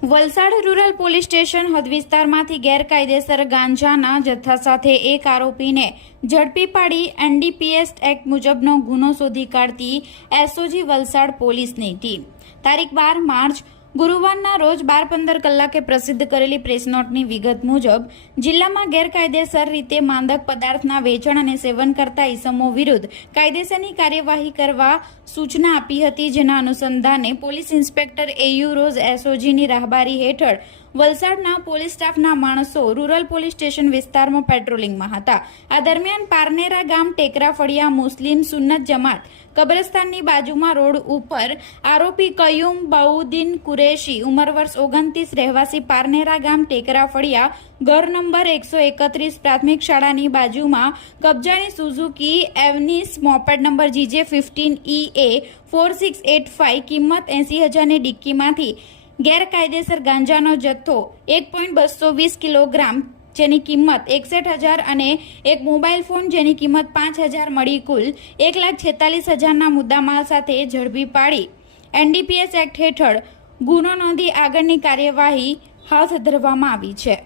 Valsad rural police station હદ વિસ્તારમાંથી ગેરકાયદેસર ગાંજાના જથ્થા સાથે એક આરોપીને ઝડપી પાડી એનડીપીએસ એક્ટ મુજબનો ગુનો શોધી કાઢતી એસઓજી વલસાડ પોલીસની ટીમ તારીખ 12 માર્ચ ગુરુવારના રોજ 12:15 કલાકે પ્રસિદ્ધ કરેલી પ્રેસ નોટની વિગત મુજબ જિલ્લામાં ગેરકાયદેસર રીતે માદક પદાર્થના વેચાણ અને સેવન કરતા ઇસમો વિરુદ્ધ કાયદેસરની કાર્યવાહી કરવા સૂચના આપી હતી, જેના અનુસંધાને પોલીસ ઇન્સ્પેક્ટર એયુ રોઝ એસઓજીની રાહબારી હેઠળ વલસાડના પોલીસ સ્ટાફના માણસો રૂરલ પોલીસ સ્ટેશન વિસ્તારમાં પેટ્રોલિંગમાં હતા. આ દરમિયાન પારનેરા ગામ ટેકરા ફળિયા મુસ્લિમ સુન્નત જમાત કબ્રસ્તાનની બાજુમાં રોડ ઉપર આરોપી કયુમ બાઉદ્દીન કુરેશી ઉંમર વર્ષ 29 રહેવાસી પારનેરા ગામ ટેકરા ફળિયા ઘર નંબર 131 પ્રાથમિક શાળાની બાજુમાં કબજાની સુઝુકી એવનીસ મોપેડ નંબર GJ15EA 4685 કિંમત 80,000ની ડિક્કીમાંથી ગેરકાયદેસર ગાંજાનો જથ્થો 1.220 કિલોગ્રામ જેની કિંમત 61,000 અને એક મોબાઈલ ફોન જેની કિંમત 5,000 મળી કુલ 1,46,000ના મુદ્દામાલ સાથે ઝડપી પાડી એનડીપીએસ એક્ટ હેઠળ ગુનો નોંધી આગળની કાર્યવાહી હાથ ધરવામાં આવી છે.